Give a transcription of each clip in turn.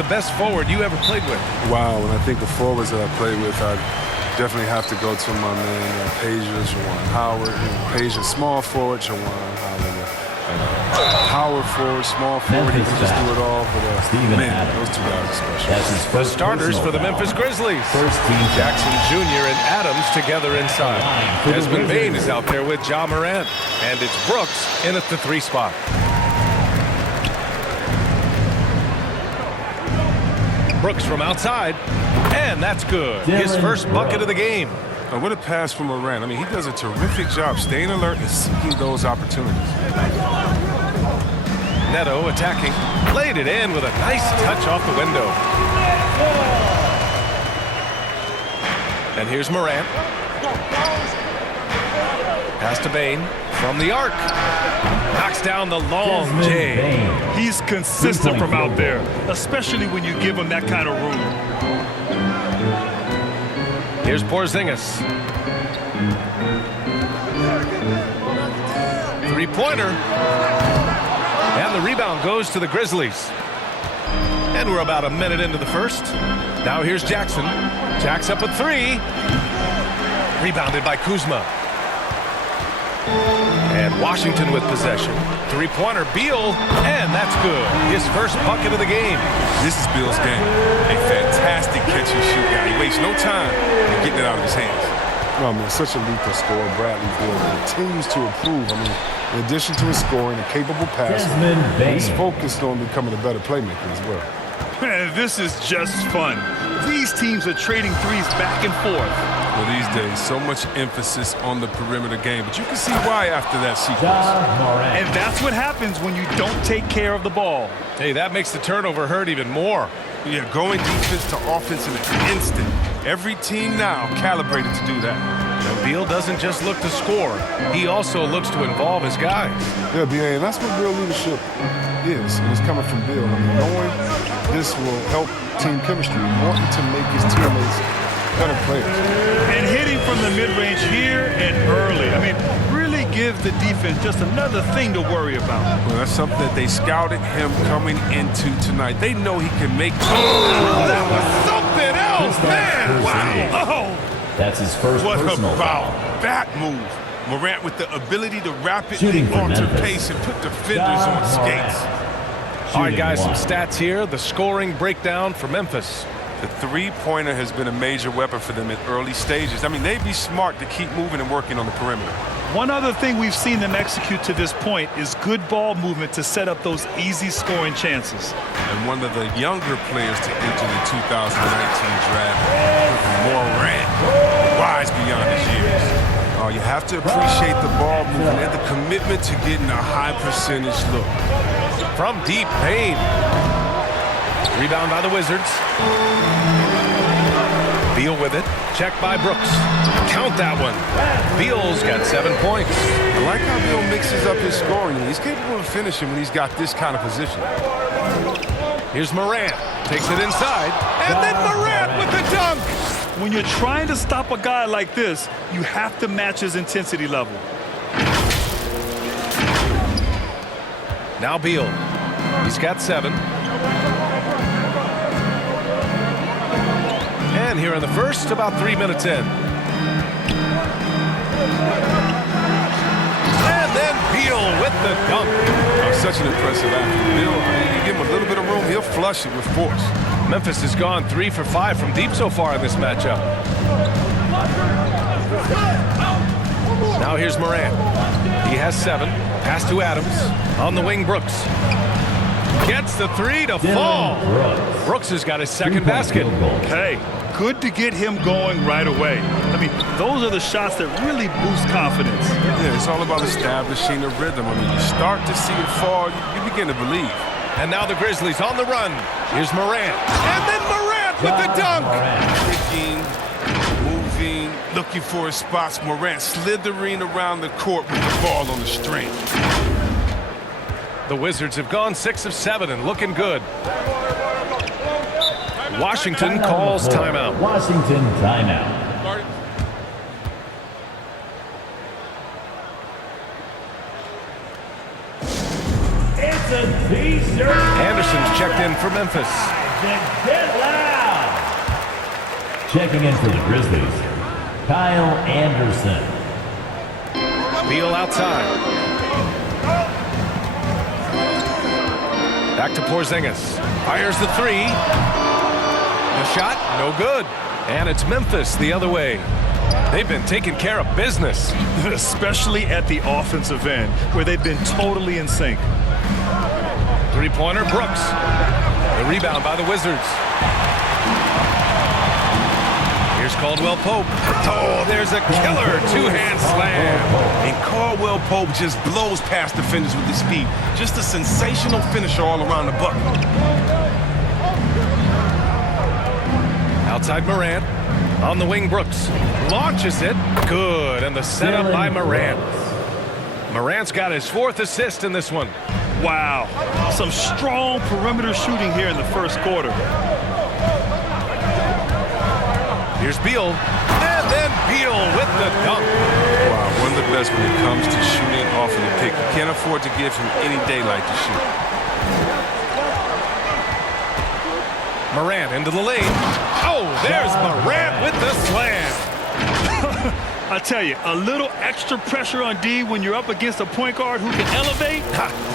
the best forward you ever played with? Wow, when I think of forwards that I played with, I definitely have to go to my man Pager, Juwan Howard. Pager, small forward, Juwan Howard. Power forward, small forward, he can just do it all. But man, those two guys are special. The starters for the Memphis Grizzlies. Jackson Jr. and Adams together inside. Desmond Bane is out there with Ja Morant. And it's Brooks in at the 3 spot. Brooks from outside. And that's good. His first bucket of the game. What a pass from Morant. I mean, he does a terrific job staying alert and seeking those opportunities. Neto attacking. Laid it in with a nice touch off the window. And here's Morant. Pass to Bane from the arc. Knocks down the long J. He's consistent from out there, especially when you give him that kind of room. Here's Porzingis. 3-pointer. And the rebound goes to the Grizzlies. And we're about a minute into the first. Now here's Jackson. Jacks up a 3. Rebounded by Kuzma. And Washington with possession. 3-pointer, Beal, and that's good. His first bucket of the game. This is Beal's game. A fantastic catch-and-shoot guy. He wastes no time in getting it out of his hands. Oh, man, such a lethal scorer. Bradley Beal continues to improve. I mean, in addition to his scoring, a capable passer, he's focused on becoming a better playmaker as well. Man, this is just fun. These teams are trading threes back and forth. Well, these days, so much emphasis on the perimeter game, but you can see why after that sequence. And that's what happens when you don't take care of the ball. Hey, that makes the turnover hurt even more. Yeah, going defense to offense in an instant. Every team now calibrated to do that. And Beal doesn't just look to score. He also looks to involve his guys. Yeah, BA, and that's what real leadership is. And it's coming from Beal. I mean, knowing this will help team chemistry, wanting to make his teammates better players. And hitting from the mid-range here and early. I mean, really give the defense just another thing to worry about. Well, that's something that they scouted him coming into tonight. They know he can make. Oh, that was something else, man! Wow! Oh! That's his first What personal about foul. that move? Morant with the ability to rapidly Shooting for alter Memphis. pace and put defenders on skates. All right, guys, some stats here. The scoring breakdown for Memphis. The three-pointer has been a major weapon for them in early stages. I mean, they'd be smart to keep moving and working on the perimeter. One other thing we've seen them execute to this point is good ball movement to set up those easy scoring chances. And one of the younger players to enter the 2019 draft, Morant, wise beyond his years. You have to appreciate the ball movement and the commitment to getting a high percentage look. From deep, Payne. Rebound by the Wizards. Beal with it. Check by Brooks. Count that one. Beal's got 7 points. I like how Beal mixes up his scoring. He's capable of finishing when he's got this kind of position. Here's Morant. Takes it inside. And then Morant with the dunk. When you're trying to stop a guy like this, you have to match his intensity level. Now Beal. He's got 7. And here in the first, about 3 minutes in. And then Beal with the dunk. Such an impressive athlete. Beal, you give him a little bit of room, he'll flush it with force. Memphis has gone 3 for 5 from deep so far in this matchup. Now here's Morant. He has 7. Pass to Adams. On the wing, Brooks. Gets the 3 to fall. Brooks has got his second basket. Hey, good to get him going right away. I mean, those are the shots that really boost confidence. Yeah, it's all about establishing the rhythm. I mean, you start to see it fall, you begin to believe. And now the Grizzlies on the run. Here's Morant. And then Morant with the dunk. Kicking, moving, looking for his spots. Morant slithering around the court with the ball on the string. The Wizards have gone 6 of 7 and looking good. Washington calls timeout. Washington timeout. Anderson's checked in for Memphis. get loud. Checking in for the Grizzlies, Kyle Anderson. Beal outside. Back to Porzingis. Fires the three. The shot, no good. And it's Memphis the other way. They've been taking care of business. Especially at the offensive end, where they've been totally in sync. Three-pointer, Brooks. The rebound by the Wizards. Here's Caldwell Pope. Oh, there's a killer two-hand slam. And Caldwell Pope just blows past defenders with his speed. Just a sensational finisher all around the bucket. Outside Morant. On the wing, Brooks. Launches it. Good. And the setup by Morant. Morant's got his 4th assist in this one. Wow. Some strong perimeter shooting here in the first quarter. Here's Beal. And then Beal with the dunk. Wow, one of the best when it comes to shooting off of the pick. You can't afford to give him any daylight to shoot. Morant into the lane. Oh, there's Morant with the slam. I tell you, a little extra pressure on D when you're up against a point guard who can elevate.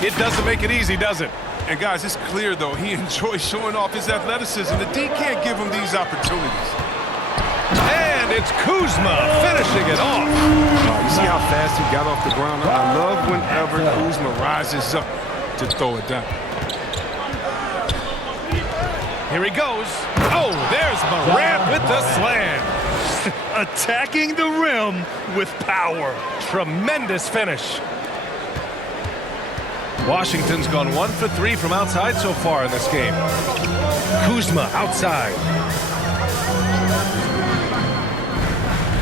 It doesn't make it easy, does it? And guys, it's clear though, he enjoys showing off his athleticism. The D can't give him these opportunities. And it's Kuzma finishing it off. You see how fast he got off the ground? I love whenever Kuzma rises up to throw it down. Here he goes. Oh, there's Morant with the slam. Attacking the rim with power. Tremendous finish. Washington's gone 1 for 3 from outside so far in this game. Kuzma outside.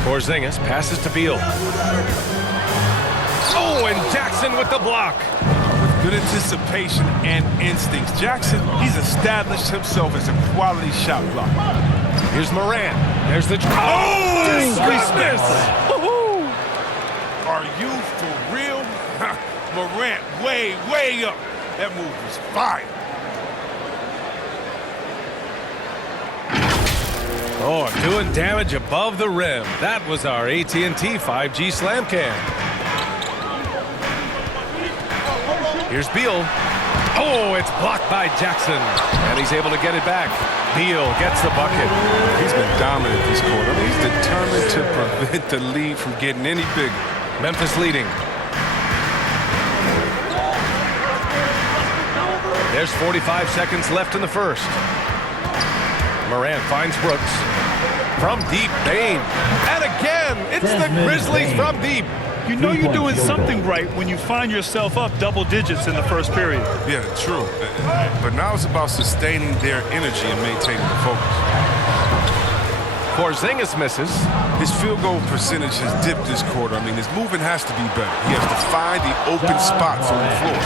Porzingis passes to Beal. Oh, and Jackson with the block. Good anticipation and instincts. Jackson, he's established himself as a quality shot blocker. Here's Morant. There's the... Oh, goodness! Are you for real? Morant way up. That move was fire. Oh, doing damage above the rim. That was our AT&T 5G Slam Cam. Here's Beal. Oh, it's blocked by Jackson. And he's able to get it back. Beal gets the bucket. He's been dominant this quarter. I mean, he's determined to prevent the lead from getting any bigger. Memphis leading. There's 45 seconds left in the first. Morant finds Brooks. From deep, Bane. And again, it's the Grizzlies from deep. You know you're doing something right when you find yourself up double digits in the first period. Yeah, true. But now it's about sustaining their energy and maintaining the focus. Porzingis misses. His field goal percentage has dipped this quarter. I mean, his movement has to be better. He has to find the open spots on the floor.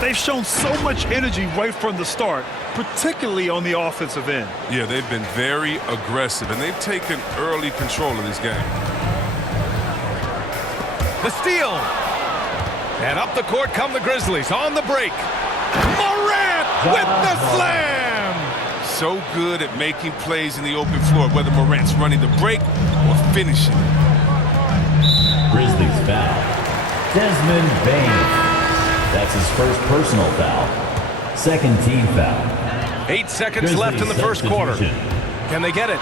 They've shown so much energy right from the start, particularly on the offensive end. Yeah, they've been very aggressive, and they've taken early control of this game. The steal. And up the court come the Grizzlies on the break. Morant with the slam. So good at making plays in the open floor, whether Morant's running the break or finishing. Grizzlies foul. Desmond Bane. That's his first personal foul. Second team foul. 8 seconds Grizzlies left in the first quarter. Can they get it?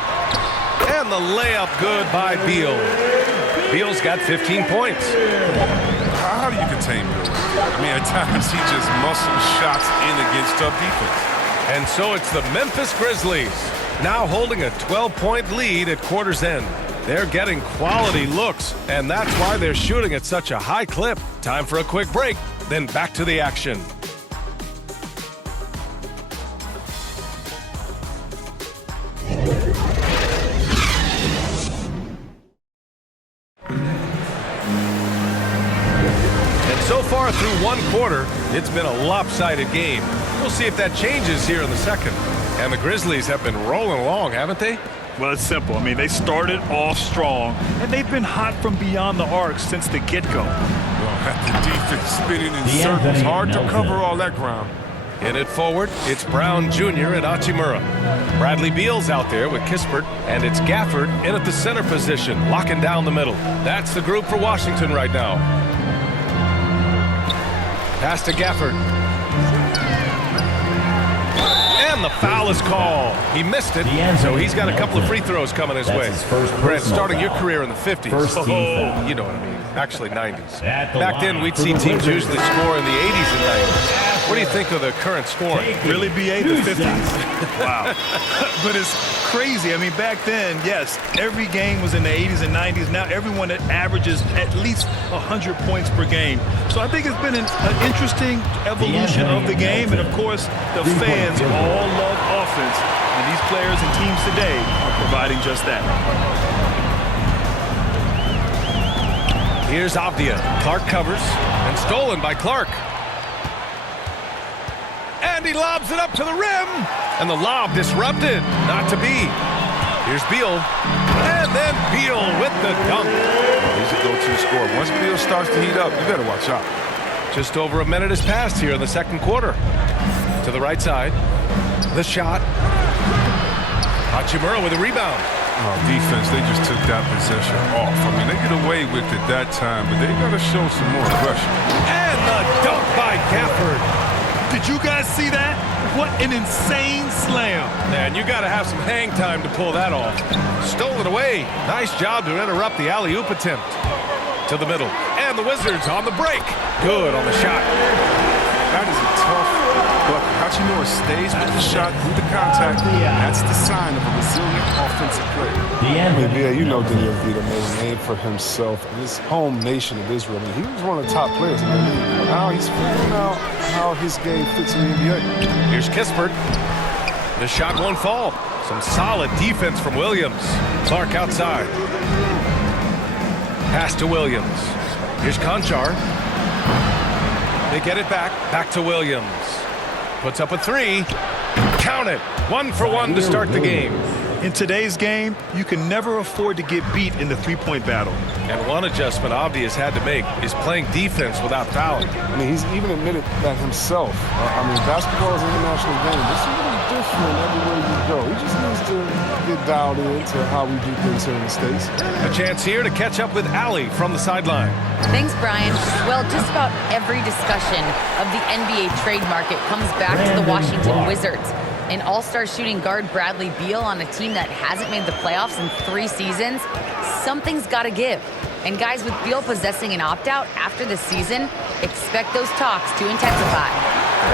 And the layup good by Beal. Beal's got 15 points. How do you contain Beal? I mean, at times he just muscles shots in against tough defense. And so it's the Memphis Grizzlies, now holding a 12-point lead at quarter's end. They're getting quality looks, and that's why they're shooting at such a high clip. Time for a quick break, then back to the action. So far through one quarter, it's been a lopsided game. We'll see if that changes here in the second. And the Grizzlies have been rolling along, haven't they? Well, it's simple. I mean, they started off strong, and they've been hot from beyond the arc since the get-go. Well, the defense spinning in circles, hard to cover all that ground. In it forward, it's Brown Jr. and Hachimura. Bradley Beal's out there with Kispert, and it's Gafford in at the center position, locking down the middle. That's the group for Washington right now. Pass to Gafford. And the foul is called. He missed it, so he's got a couple of free throws coming his way. Brent, starting your career in the 50s. You know what I mean. Actually, 90s. Back then, we'd see teams usually score in the 80s and 90s. What do you think of the current scoring? Really, BA, the 50s? Wow. But it's crazy. I mean, back then, yes, every game was in the 80s and 90s. Now everyone averages at least 100 points per game. So I think it's been an interesting evolution of the game. And, of course, the fans all love offense. And these players and teams today are providing just that. Here's Avdia. Clark covers and stolen by Clark. And he lobs it up to the rim. And the lob disrupted. Not to be. Here's Beal. And then Beal with the dunk. He's a go-to scorer. Once Beal starts to heat up, you better watch out. Just over a minute has passed here in the second quarter. To the right side. The shot. Hachimura with a rebound. Oh, defense, they just took that possession off. I mean, they get away with it that time, but they got to show some more aggression. And the dunk by Gafford. Did you guys see that? What an insane slam. Man, you got to have some hang time to pull that off. Stole it away. Nice job to interrupt the alley-oop attempt. To the middle. And the Wizards on the break. Good on the shot. That is a tough bucket. Hachimura stays with the shot, with the contact. That's the sign of a resilient offensive player. I mean, yeah, you know Daniel Vita made a name for himself in his home nation of Israel. I mean, he was one of the top players in the league. Now he's figuring out how his game fits in the NBA. Here's Kispert. The shot won't fall. Some solid defense from Williams. Clark outside. Pass to Williams. Here's Konchar. They get it back. Back to Williams. Puts up a three. Count it. 1 for 1 to start the game. In today's game, you can never afford to get beat in the three-point battle. And one adjustment Avdia has had to make is playing defense without fouling. I mean, he's even admitted that himself. I mean, basketball is an international game. It's a little different everywhere you go. He just needs to get dialed into how we do things here in the States. A chance here to catch up with Allie from the sideline. Thanks, Brian. Well, just about every discussion of the NBA trade market comes back to the Washington Wizards. An all-star shooting guard Bradley Beal on a team that hasn't made the playoffs in 3 seasons. Something's got to give. And guys, with Beal possessing an opt-out after the season, expect those talks to intensify.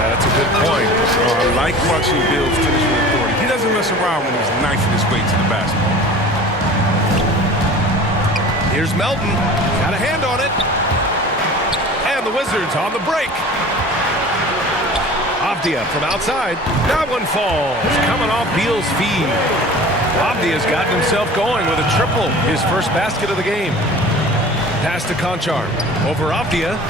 That's a good point. I like watching Beal's finishing authority. He doesn't mess around when he's knifing his way to the basket. Here's Melton. Got a hand on it. And the Wizards on the break. Avdia from outside. That one falls. Coming off Beal's feed. Avdia's gotten himself going with a triple. His first basket of the game. Pass to Konchar. Over Avdia.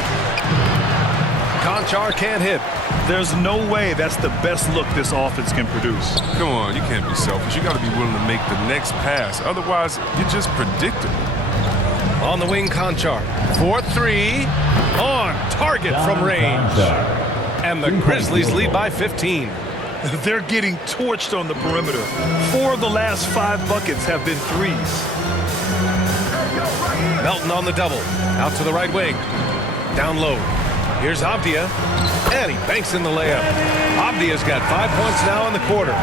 Konchar can't hit. There's no way that's the best look this offense can produce. Come on, you can't be selfish. You got to be willing to make the next pass. Otherwise, you're just predictable. On the wing, Konchar. 4-3. On target from range. And the Grizzlies lead by 15. They're getting torched on the perimeter. 4 of the last 5 buckets have been threes. Melton on the double. Out to the right wing. Down low. Here's Avdia. And he banks in the layup. Avdia's got 5 points now in the quarter.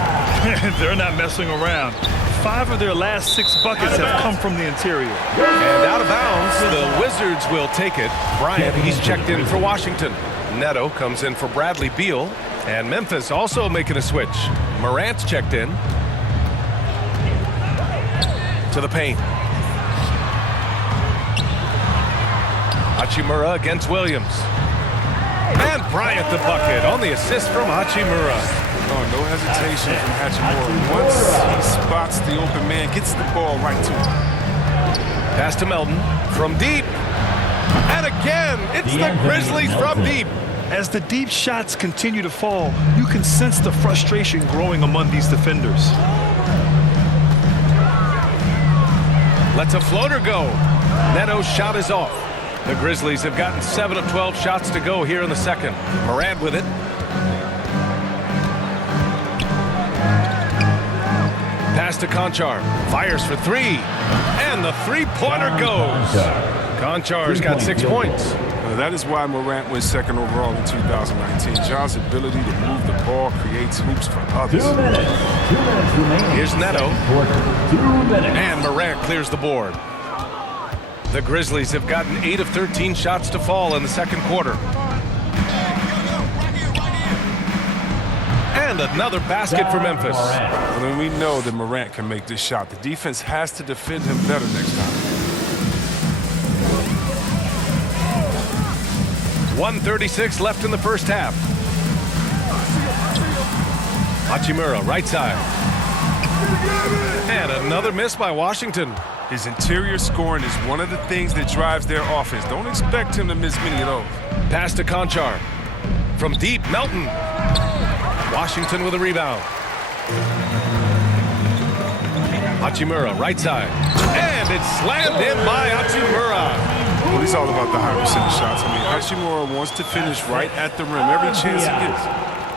They're not messing around. 5 of their last 6 buckets have come from the interior. And out of bounds, the Wizards will take it. Bryant, he's checked in for Washington. Neto comes in for Bradley Beal. And Memphis also making a switch. Morant's checked in. To the paint. Hachimura against Williams. And Bryant the bucket on the assist from Hachimura. Oh, no hesitation from Hachimura. Once he spots the open man, gets the ball right to him. Pass to Melton from deep. And again, it's the Grizzlies from deep. As the deep shots continue to fall, you can sense the frustration growing among these defenders. Lets a floater go. Neto's shot is off. The Grizzlies have gotten 7 of 12 shots to go here in the second. Morant with it. Pass to Conchar. Fires for three. And the three-pointer goes. Conchar's got 6 points. That is why Morant went second overall in 2019. John's ability to move the ball creates hoops for 2 others. minutes. 2 minutes remaining. Here's Neto. Quarter. 2 minutes. And Morant clears the board. The Grizzlies have gotten 8 of 13 shots to fall in the second quarter. And another basket for Memphis. Well, then we know that Morant can make this shot. The defense has to defend him better next time. 1:36 left in the first half. Hachimura, right side. And another miss by Washington. His interior scoring is one of the things that drives their offense. Don't expect him to miss many of those. Pass to Conchar. From deep, Melton. Washington with a rebound. Hachimura, right side. And it's slammed in by Hachimura. Well, he's all about the high percentage shots. I mean, Hachimura wants to finish right at the rim every chance he gets.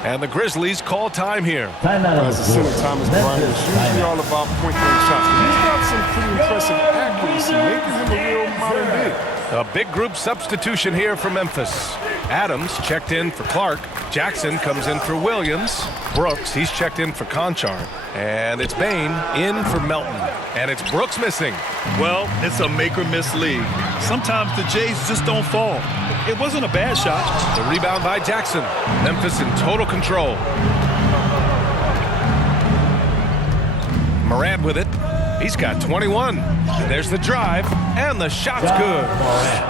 And the Grizzlies call time here. Timeout on As the the center, court. Thomas Bryant is usually Timeout. all about point-blank shots. But he's got some pretty impressive accuracy, making him a real modern big. A big group substitution here for Memphis. Adams checked in for Clark. Jackson comes in for Williams. Brooks, he's checked in for Conchar. And it's Bain in for Melton. And it's Brooks missing. Well, it's a make-or-miss league. Sometimes the Jays just don't fall. It wasn't a bad shot. The rebound by Jackson. Memphis in total control. Morant with it. He's got 21. There's the drive, and the shot's good.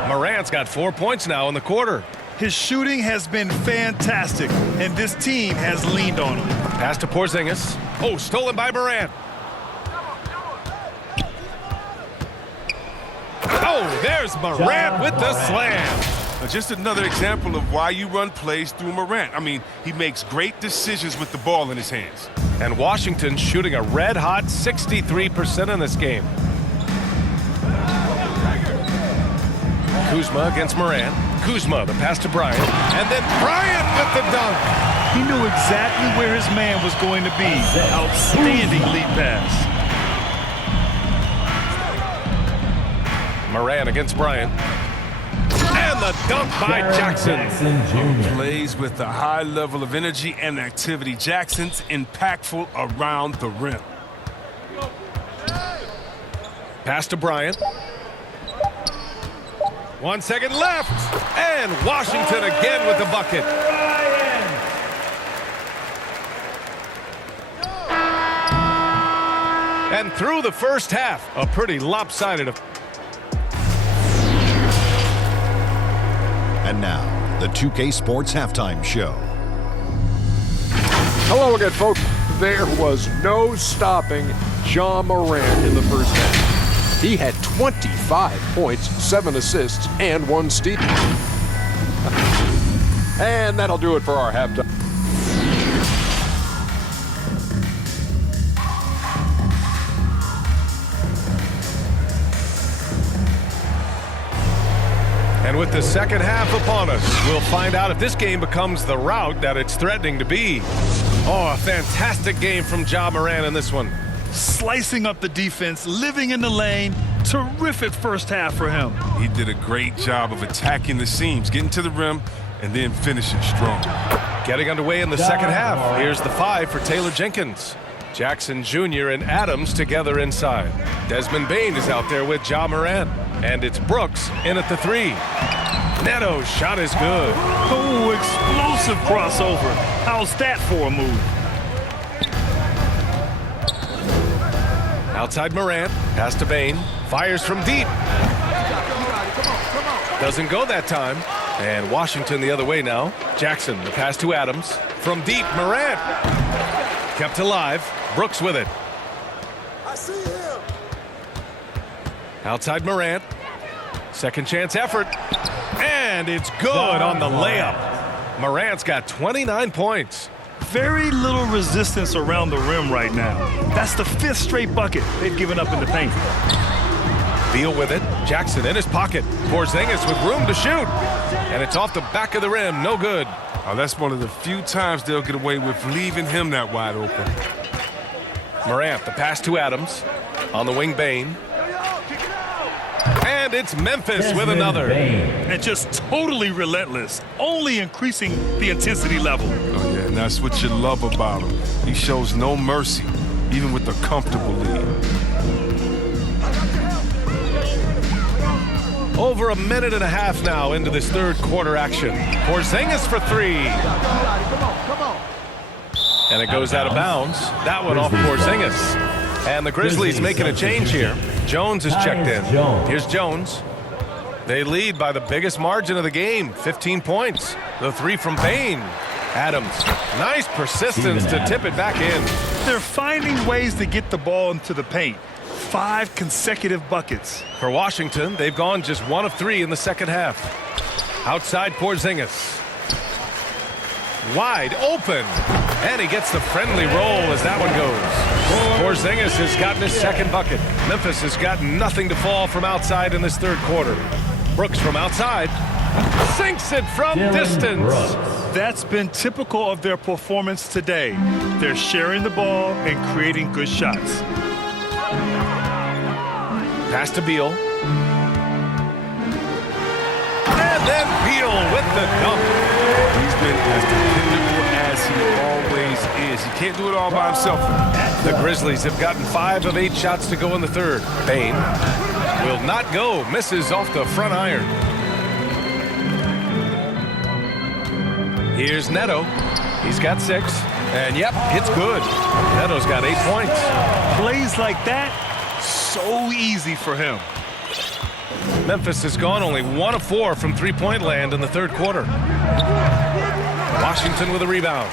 Morant's got 4 points now in the quarter. His shooting has been fantastic, and this team has leaned on him. Pass to Porzingis. Oh, stolen by Morant. Oh, there's Morant with the slam. Now, just another example of why you run plays through Morant. I mean, he makes great decisions with the ball in his hands. And Washington shooting a red-hot 63% in this game. Kuzma against Morant. Kuzma, the pass to Bryant. And then Bryant with the dunk. He knew exactly where his man was going to be. Outstanding lead pass. Morant against Bryant. And the dunk by Jackson. Jr. Plays with a high level of energy and activity. Jackson's impactful around the rim. Pass to Bryant. 1 second left. And Washington again with the bucket. And through the first half, a pretty lopsided. And now, the 2K Sports Halftime Show. Hello again, folks. There was no stopping Ja Morant in the first half. He had 25 points, 7 assists, and 1 steal. And that'll do it for our halftime. And with the second half upon us, we'll find out if this game becomes the rout that it's threatening to be. Oh, a fantastic game from Ja Morant in this one. Slicing up the defense, living in the lane. Terrific first half for him. He did a great job of attacking the seams, getting to the rim, and then finishing strong. Getting underway in the second half. Here's the 5 for Taylor Jenkins. Jackson Jr. and Adams together inside. Desmond Bain is out there with Ja Morant. And it's Brooks in at the 3. Neto's shot is good. Oh, explosive crossover. How's that for a move? Outside Morant. Pass to Bain. Fires from deep. Doesn't go that time. And Washington the other way now. Jackson, the pass to Adams. From deep, Morant. Kept alive. Brooks with it. I see him. Outside Morant. Second chance effort. And it's good on the layup. Morant's got 29 points. Very little resistance around the rim right now. That's the 5th straight bucket they've given up in the paint. Beal with it. Jackson in his pocket. Porzingis with room to shoot. And it's off the back of the rim. No good. Oh, that's one of the few times they'll get away with leaving him that wide open. Morant, the pass to Adams. On the wing, Bane. And it's Memphis with Desmond another. Bane. And just totally relentless, only increasing the intensity level. Oh, yeah, and that's what you love about him. He shows no mercy, even with a comfortable lead. Over a minute and a half now into this third quarter action. Porzingis for three. And it goes out of bounds. That one off Porzingis. And the Grizzlies making a change here. Jones is checked in. Here's Jones. They lead by the biggest margin of the game, 15 points. The three from Bane. Adams, nice persistence to tip it back in. They're finding ways to get the ball into the paint. 5 consecutive buckets. For Washington, they've gone just 1 of 3 in the second half. Outside Porzingis. Wide open. And he gets the friendly roll as that one goes. Porzingis has gotten his second bucket. Memphis has got nothing to fall from outside in this third quarter. Brooks from outside. Sinks it from distance. Brooks. That's been typical of their performance today. They're sharing the ball and creating good shots. Pass to Beal. And then Beal with the dunk. He's been as dependable as he always is. He can't do it all by himself. The Grizzlies have gotten 5 of 8 shots to go in the third. Bane will not go. Misses off the front iron. Here's Neto. He's got 6. And yep, it's good. Neto's got 8 points. Plays like that, so easy for him. Memphis has gone only 1 of 4 from three-point land in the third quarter. Washington with a rebound.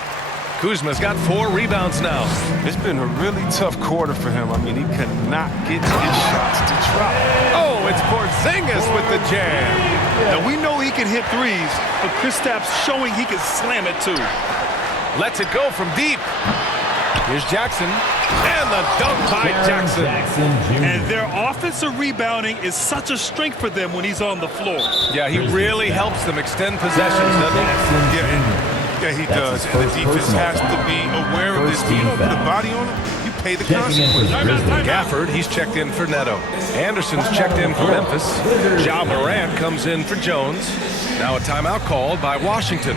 Kuzma's got 4 rebounds now. It's been a really tough quarter for him. I mean, he cannot get his shots to drop. Oh, it's Porzingis with the jam. Now, we know he can hit threes, but Kristaps showing he can slam it too. Lets it go from deep. Here's Jackson. And the dunk by Jackson. And their offensive rebounding is such a strength for them when he's on the floor. Yeah, he really helps them extend possessions, doesn't he? Yeah, he does. And the defense has to be aware of this. If you don't put a body on him, you pay the consequences. Gafford, he's checked in for Neto. Anderson's checked in for Memphis. Ja Morant comes in for Jones. Now a timeout called by Washington.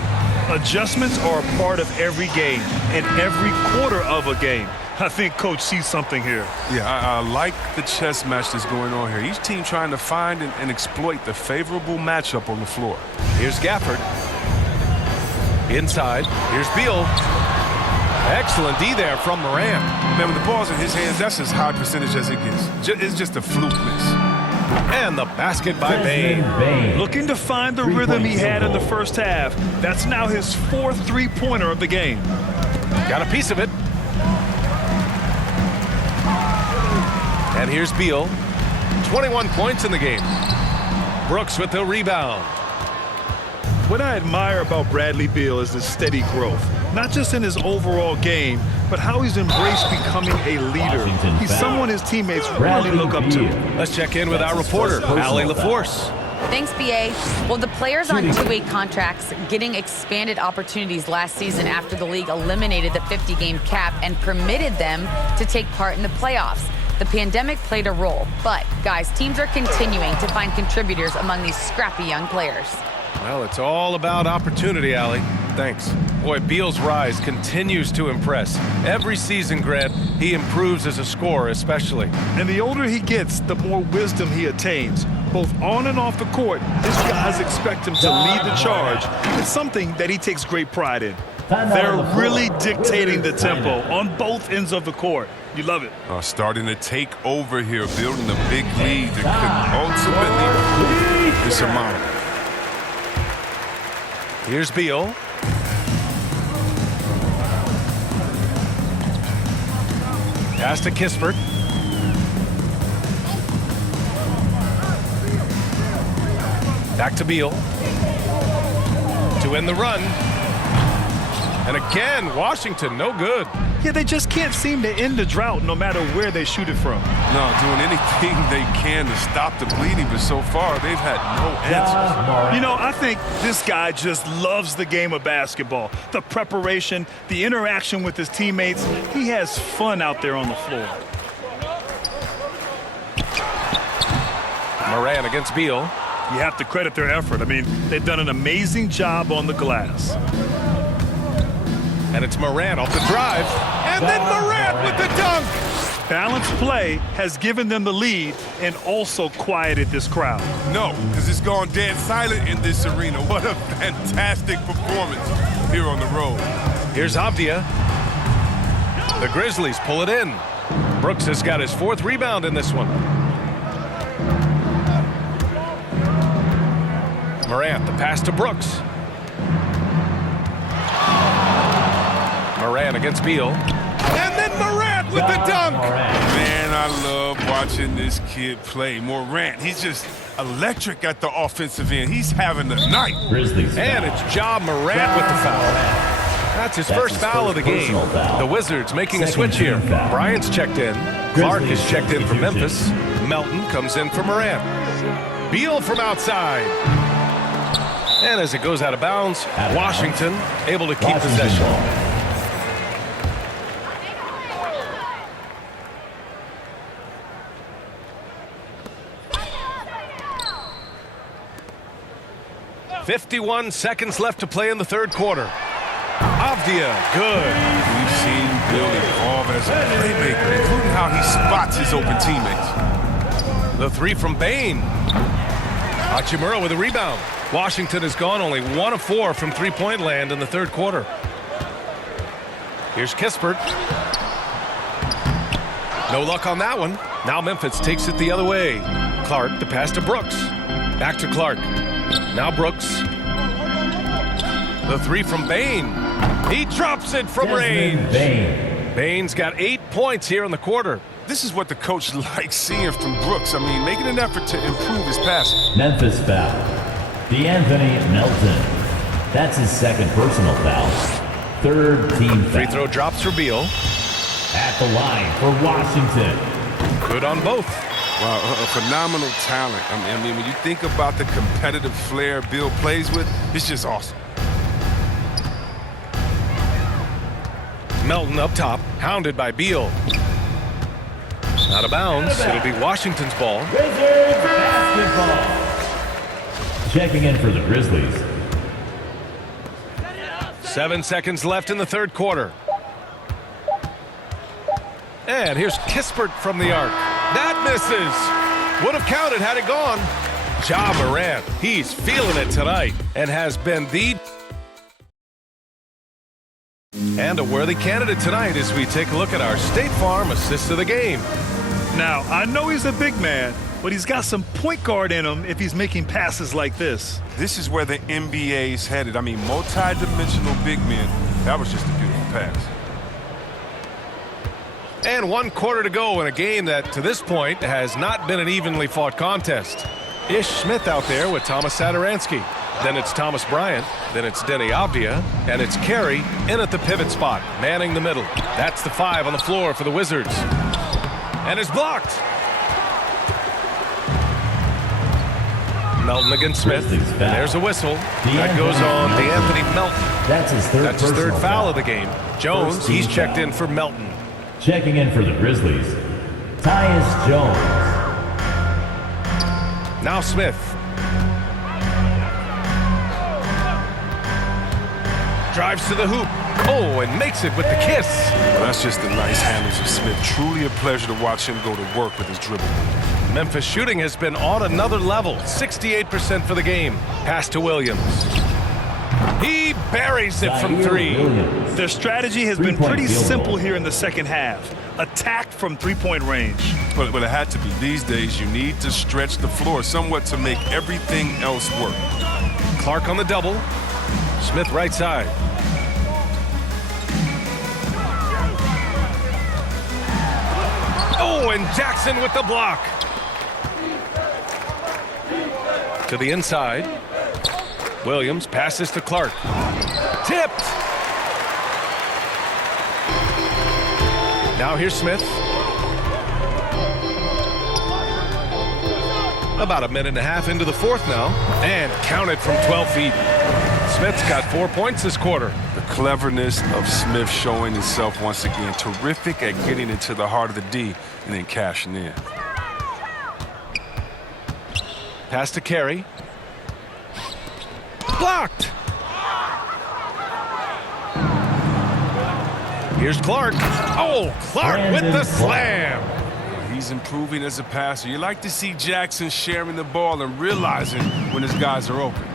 Adjustments are a part of every game and every quarter of a game. I think Coach sees something here. Yeah, I like the chess match that's going on here. Each team trying to find and exploit the favorable matchup on the floor. Here's Gafford. Inside. Here's Beal. Excellent D there from Morant. Man, when the ball's in his hands, that's as high percentage as it gets. It's just a fluke miss. And the basket by Bane. Looking to find the rhythm he had in the first half. That's now his 4th three-pointer of the game. Got a piece of it. And here's Beal. 21 points in the game. Brooks with the rebound. What I admire about Bradley Beal is his steady growth. Not just in his overall game, but how he's embraced becoming a leader. He's someone his teammates really look up to. Let's check in with our reporter, Allie LaForce. Thanks, BA. Well, the players on two-way contracts getting expanded opportunities last season after the league eliminated the 50-game cap and permitted them to take part in the playoffs. The pandemic played a role, but, guys, teams are continuing to find contributors among these scrappy young players. Well, it's all about opportunity, Allie. Thanks. Boy, Beal's rise continues to impress. Every season, Grant, he improves as a scorer, especially. And the older he gets, the more wisdom he attains. Both on and off the court, his guys expect him to lead the charge. It's something that he takes great pride in. They're really dictating the tempo on both ends of the court. You love it. Starting to take over here, building a big lead that could ultimately be surmountable. Here's Beal. Pass to Kispert. Back to Beal. To end the run. And again, Washington, no good. Yeah, they just can't seem to end the drought no matter where they shoot it from. No, doing anything they can to stop the bleeding, but so far they've had no answers. You know, I think this guy just loves the game of basketball. The preparation, the interaction with his teammates. He has fun out there on the floor. Moran against Beal. You have to credit their effort. I mean, they've done an amazing job on the glass. And it's Moran off the drive. And then Moran with the dunk. Balanced play has given them the lead and also quieted this crowd. No, because it's gone dead silent in this arena. What a fantastic performance here on the road. Here's Avdia. The Grizzlies pull it in. Brooks has got his 4th rebound in this one. Morant, the pass to Brooks. Moran against Beal. And then Morant with the dunk. Man, I love watching this kid play. Morant, he's just electric at the offensive end. He's having a night. Grizzlies. And it's Ja Morant with the foul. That's his first foul of the game. The Wizards making a switch here. Bryant's checked in. Clark is checked in for Memphis. Melton comes in for Morant. Beal from outside. And as it goes out of bounds, Washington able to keep possession. .51 seconds left to play in the 3rd quarter. Avdia, good. We've seen Bill evolve as a playmaker, including how he spots his open teammates. The 3 from Bane. Hachimura with a rebound. Washington has gone only 1 of 4 from three-point land in the 3rd quarter. Here's Kispert. No luck on that one. Now Memphis takes it the other way. Clark, the pass to Brooks. Back to Clark. Now Brooks. The 3 from Bane. He drops it from range. Bane's got 8 points here in the quarter. This is what the coach likes seeing from Brooks. I mean, making an effort to improve his passing. Memphis foul. DeAnthony Melton. That's his 2nd personal foul. 3rd team foul. Free throw drops for Beal. At the line for Washington. Good on both. Wow, a phenomenal talent. I mean, when you think about the competitive flair Bill plays with, it's just awesome. Melton up top, hounded by Beal. Out of bounds. It'll be Washington's ball. Wizards basketball. Checking in for the Grizzlies. 7 seconds left in the 3rd quarter. And here's Kispert from the arc. That misses. Would have counted had it gone. Ja Morant, he's feeling it tonight and has been the and a worthy candidate tonight as we take a look at our State Farm assist of the game. Now, I know he's a big man, but he's got some point guard in him if he's making passes like this. This is where the NBA's headed. I mean, multi-dimensional big men. That was just a beautiful pass. And 1 quarter to go in a game that, to this point, has not been an evenly fought contest. Ish Smith out there with Thomas Satoransky. Then it's Thomas Bryant. Then it's Denny Avdia. And it's Carey in at the pivot spot, manning the middle. That's the 5 on the floor for the Wizards. And is blocked. Melton against Smith. And there's a whistle. That goes on DeAnthony Melton. That's his 3rd foul of the game. Jones, he's checked in for Melton. Checking in for the Grizzlies, Tyus Jones. Now Smith. Drives to the hoop. Oh, and makes it with the kiss. Well, that's just the nice handles of Smith. Truly a pleasure to watch him go to work with his dribble. Memphis shooting has been on another level. 68% for the game. Pass to Williams. He buries it from 3. Their strategy has been pretty simple here in the 2nd half. Attack from 3-point range. But it had to be. These days, you need to stretch the floor somewhat to make everything else work. Clark on the double. Smith right side. Oh, and Jackson with the block. To the inside. Williams passes to Clark. Tipped. Now here's Smith. About a minute and a half into the fourth now. And counted from 12 feet. Smith's got 4 points this quarter. The cleverness of Smith showing itself once again. Terrific at getting into the heart of the D and then cashing in. Pass to Carey. Blocked. Here's Clark. Oh, Clark with the slam. He's improving as a passer. You like to see Jackson sharing the ball and realizing when his guys are open.